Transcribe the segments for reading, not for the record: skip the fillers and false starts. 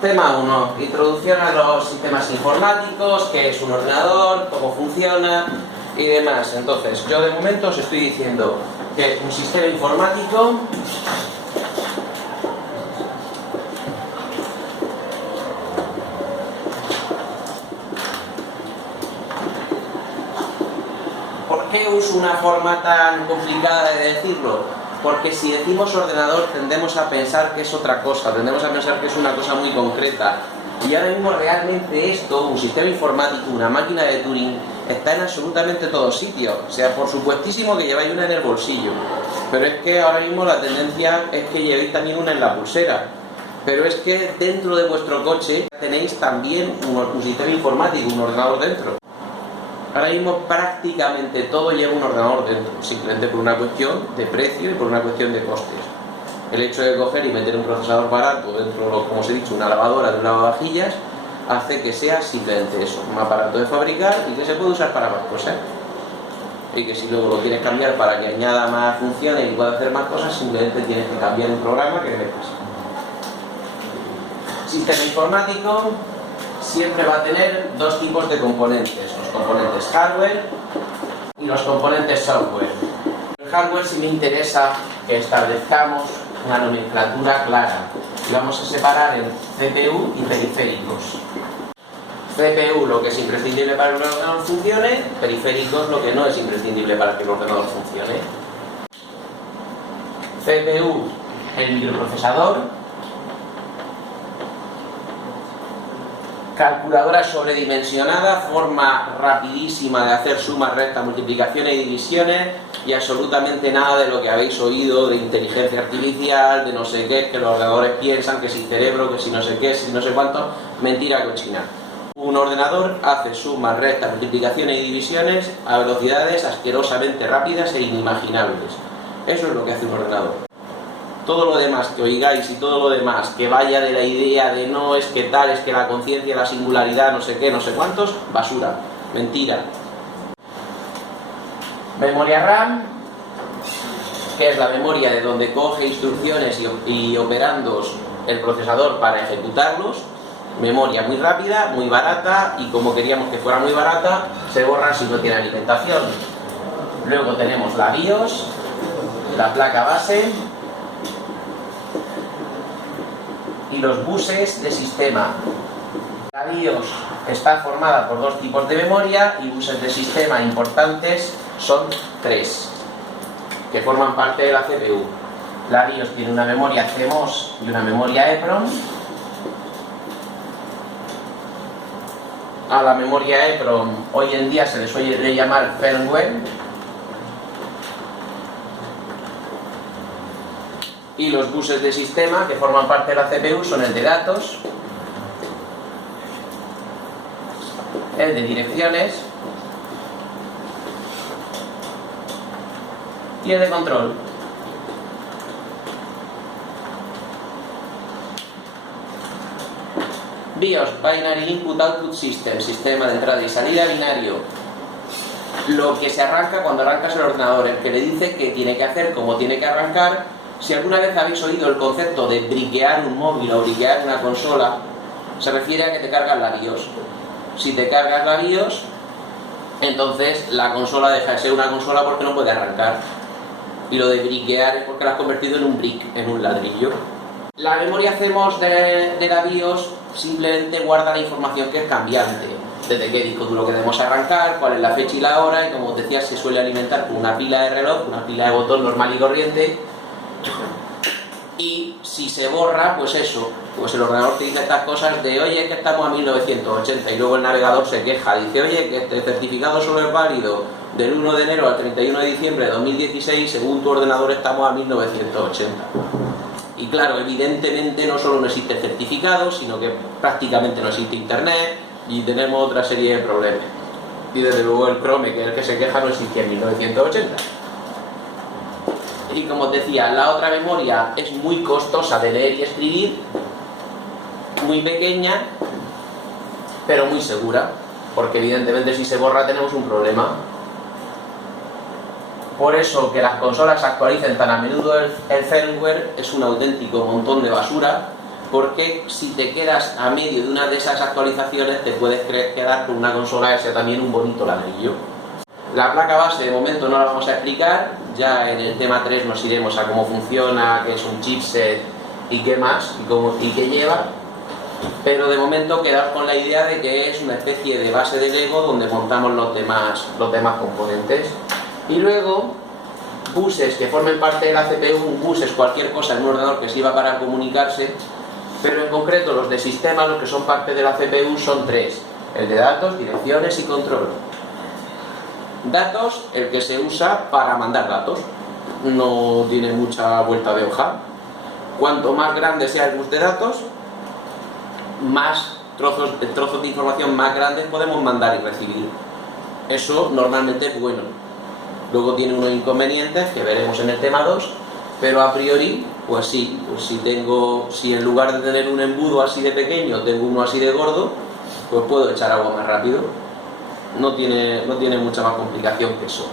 Tema 1. Introducción a los sistemas informáticos, qué es un ordenador, cómo funciona y demás. Entonces, yo de momento os estoy diciendo que un sistema informático ¿por qué uso una forma tan complicada de decirlo? Porque si decimos ordenador tendemos a pensar que es otra cosa, tendemos a pensar que es una cosa muy concreta. Y ahora mismo realmente esto, un sistema informático, una máquina de Turing, está en absolutamente todos sitios. O sea, por supuestísimo que lleváis una en el bolsillo. Pero es que ahora mismo la tendencia es que llevéis también una en la pulsera. Pero es que dentro de vuestro coche tenéis también un sistema informático, un ordenador dentro. Ahora mismo prácticamente todo lleva un ordenador dentro, simplemente por una cuestión de precio y por una cuestión de costes. El hecho de coger y meter un procesador barato dentro, como os he dicho, una lavadora de un lavavajillas, hace que sea simplemente eso, un aparato de fabricar y que se puede usar para más cosas. Y que si luego lo quieres cambiar para que añada más funciones y pueda hacer más cosas, simplemente tienes que cambiar un programa que metes. Sistema informático siempre va a tener dos tipos de componentes, los componentes hardware y los componentes software. El hardware sí me interesa que establezcamos una nomenclatura clara y vamos a separar en CPU y periféricos. CPU lo que es imprescindible para que el ordenador funcione, periféricos lo que no es imprescindible para que el ordenador funcione. CPU, el microprocesador. Calculadora sobredimensionada, forma rapidísima de hacer sumas, restas, multiplicaciones y divisiones y absolutamente nada de lo que habéis oído de inteligencia artificial, de no sé qué, que los ordenadores piensan, que si cerebro, que si no sé qué, si no sé cuánto, mentira cochina. Un ordenador hace sumas, restas, multiplicaciones y divisiones a velocidades asquerosamente rápidas e inimaginables. Eso es lo que hace un ordenador. Todo lo demás que oigáis y todo lo demás que vaya de la idea de no es que tal, es que la conciencia, la singularidad, no sé qué, no sé cuántos, basura, mentira. Memoria RAM, que es la memoria de donde coge instrucciones y operandos el procesador para ejecutarlos. Memoria muy rápida, muy barata y como queríamos que fuera muy barata, se borra si no tiene alimentación. Luego tenemos la BIOS, la placa base y los buses de sistema. La BIOS está formada por dos tipos de memoria y buses de sistema importantes son tres, que forman parte de la CPU. La BIOS tiene una memoria CMOS y una memoria EEPROM. A la memoria EEPROM hoy en día se le suele llamar firmware. Y los buses de sistema que forman parte de la CPU son el de datos, el de direcciones y el de control. BIOS, Binary Input Output System, sistema de entrada y salida binario. Lo que se arranca cuando arrancas el ordenador, el que le dice qué tiene que hacer, cómo tiene que arrancar. Si alguna vez habéis oído el concepto de briquear un móvil o briquear una consola, se refiere a que te cargas la BIOS. Si te cargas la BIOS, entonces la consola deja de ser una consola porque no puede arrancar. Y lo de briquear es porque la has convertido en un brick, en un ladrillo. La memoria CMOS de la BIOS simplemente guarda la información que es cambiante. Desde qué disco duro queremos arrancar, cuál es la fecha y la hora, y como os decía, se suele alimentar con una pila de reloj, una pila de botón normal y corriente. Y si se borra, pues eso, pues el ordenador te dice estas cosas de oye, que estamos a 1980 y luego el navegador se queja, dice oye, que este certificado solo es válido del 1 de enero al 31 de diciembre de 2016, según tu ordenador estamos a 1980. Y claro, evidentemente no solo no existe el certificado, sino que prácticamente no existe internet y tenemos otra serie de problemas. Y desde luego el Chrome, que es el que se queja, no existía en 1980. Y como os decía, la otra memoria es muy costosa de leer y escribir, muy pequeña, pero muy segura, porque evidentemente si se borra tenemos un problema. Por eso que las consolas actualicen tan a menudo el firmware es un auténtico montón de basura, porque si te quedas a medio de una de esas actualizaciones te puedes quedar con una consola que sea también un bonito ladrillo. La placa base de momento no la vamos a explicar, ya en el tema 3 nos iremos a cómo funciona, qué es un chipset y qué más, y qué lleva, pero de momento quedaos con la idea de que es una especie de base de Lego donde montamos los demás componentes. Y luego, buses que formen parte de la CPU. Un bus es cualquier cosa en un ordenador que sirva para comunicarse, pero en concreto los de sistema, los que son parte de la CPU, son 3: el de datos, direcciones y control. Datos, el que se usa para mandar datos, no tiene mucha vuelta de hoja. Cuanto más grande sea el bus de datos, más trozos de información más grandes podemos mandar y recibir. Eso normalmente es bueno. Luego tiene unos inconvenientes que veremos en el tema 2, pero a priori, pues sí, pues si en lugar de tener un embudo así de pequeño, tengo uno así de gordo, pues puedo echar agua más rápido. No tiene mucha más complicación que eso.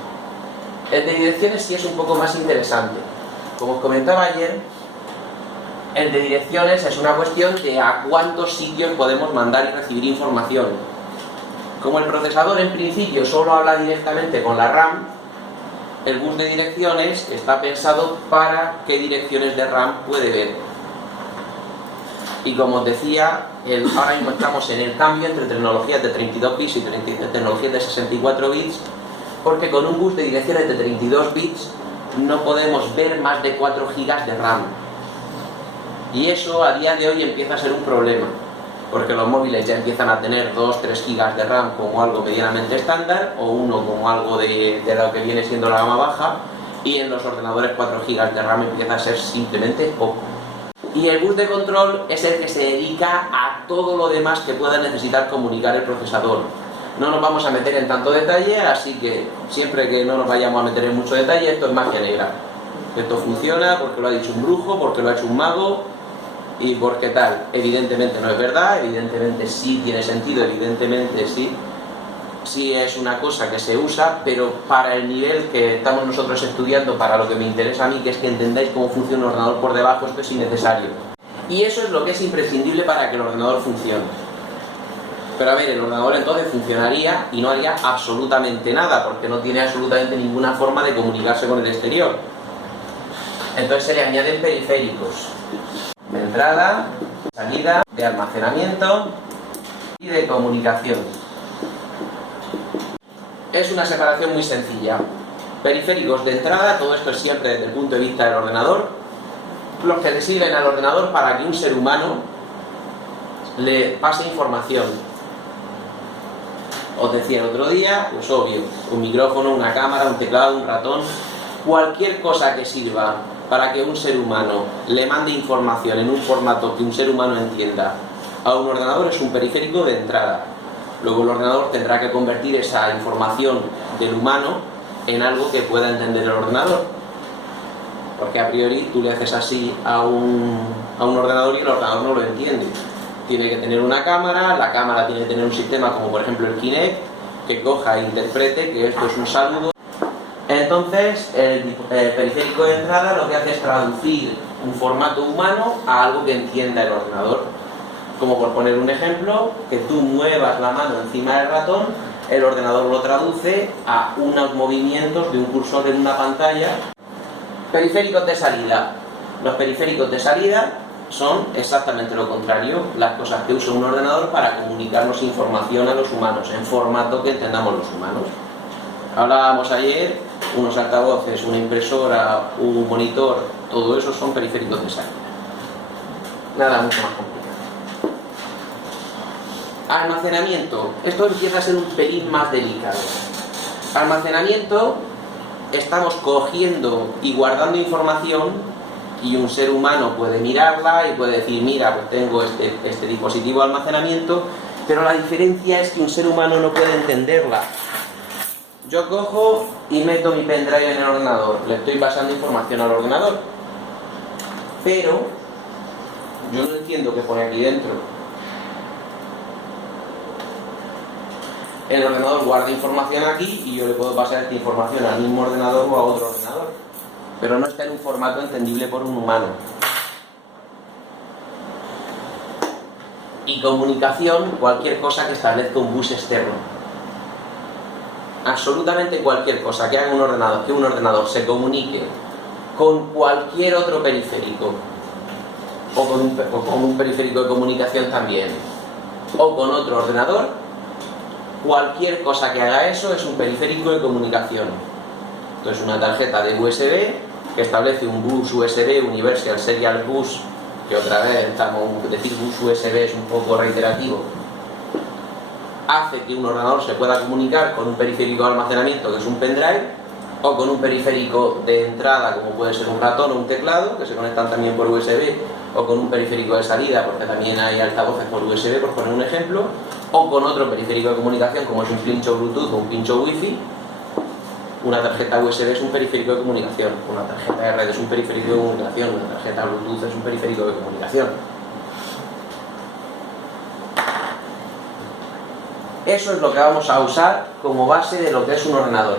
El de direcciones sí es un poco más interesante. Como os comentaba ayer, el de direcciones es una cuestión de a cuántos sitios podemos mandar y recibir información. Como el procesador en principio solo habla directamente con la RAM, el bus de direcciones está pensado para qué direcciones de RAM puede ver. Y como os decía, ahora mismo estamos en el cambio entre tecnologías de 32 bits y tecnologías de 64 bits, porque con un bus de direcciones de 32 bits no podemos ver más de 4 GB de RAM. Y eso a día de hoy empieza a ser un problema, porque los móviles ya empiezan a tener 2-3 GB de RAM como algo medianamente estándar, o 1 como algo de lo que viene siendo la gama baja, y en los ordenadores 4 GB de RAM empieza a ser simplemente poco. Y el bus de control es el que se dedica a todo lo demás que pueda necesitar comunicar el procesador. No nos vamos a meter en tanto detalle, así que siempre que no nos vayamos a meter en mucho detalle, esto es magia negra. Esto funciona porque lo ha dicho un brujo, porque lo ha hecho un mago y porque tal. Evidentemente no es verdad, evidentemente sí tiene sentido, evidentemente sí. Sí es una cosa que se usa, pero para el nivel que estamos nosotros estudiando, para lo que me interesa a mí, que es que entendáis cómo funciona un ordenador por debajo, esto es innecesario. Y eso es lo que es imprescindible para que el ordenador funcione. Pero a ver, el ordenador entonces funcionaría y no haría absolutamente nada, porque no tiene absolutamente ninguna forma de comunicarse con el exterior. Entonces se le añaden periféricos de entrada, salida, de almacenamiento y de comunicación. Es una separación muy sencilla. Periféricos de entrada, todo esto es siempre desde el punto de vista del ordenador, los que le sirven al ordenador para que un ser humano le pase información. Os decía el otro día, pues obvio, un micrófono, una cámara, un teclado, un ratón, cualquier cosa que sirva para que un ser humano le mande información en un formato que un ser humano entienda a un ordenador es un periférico de entrada. Luego el ordenador tendrá que convertir esa información del humano en algo que pueda entender el ordenador. Porque a priori tú le haces así a un ordenador y el ordenador no lo entiende. Tiene que tener una cámara, la cámara tiene que tener un sistema como por ejemplo el Kinect, que coja e interprete que esto es un saludo. Entonces el periférico de entrada lo que hace es traducir un formato humano a algo que entienda el ordenador. Como por poner un ejemplo, que tú muevas la mano encima del ratón, el ordenador lo traduce a unos movimientos de un cursor en una pantalla. Periféricos de salida. Los periféricos de salida son exactamente lo contrario, las cosas que usa un ordenador para comunicarnos información a los humanos, en formato que entendamos los humanos. Hablábamos ayer, unos altavoces, una impresora, un monitor, todo eso son periféricos de salida. Nada mucho más complicado. Almacenamiento. Esto empieza a ser un pelín más delicado. Almacenamiento, estamos cogiendo y guardando información y un ser humano puede mirarla y puede decir, mira, pues tengo este dispositivo de almacenamiento, pero la diferencia es que un ser humano no puede entenderla. Yo cojo y meto mi pendrive en el ordenador, le estoy pasando información al ordenador, pero yo no entiendo qué pone aquí dentro. El ordenador guarda información aquí y yo le puedo pasar esta información al mismo ordenador o a otro ordenador, pero no está en un formato entendible por un humano. Y comunicación, cualquier cosa que establezca un bus externo. Absolutamente cualquier cosa que haga un ordenador se comunique con cualquier otro periférico, o con un periférico de comunicación también, o con otro ordenador, cualquier cosa que haga eso es un periférico de comunicación. Entonces, una tarjeta de USB que establece un bus USB, Universal Serial Bus, que otra vez decir bus USB es un poco reiterativo, hace que un ordenador se pueda comunicar con un periférico de almacenamiento, que es un pendrive, o con un periférico de entrada, como puede ser un ratón o un teclado, que se conectan también por USB, o con un periférico de salida, porque también hay altavoces por USB, por poner un ejemplo, o con otro periférico de comunicación, como es un pincho Bluetooth o un pincho Wi-Fi. Una tarjeta USB es un periférico de comunicación, una tarjeta de red es un periférico de comunicación, una tarjeta Bluetooth es un periférico de comunicación. Eso es lo que vamos a usar como base de lo que es un ordenador.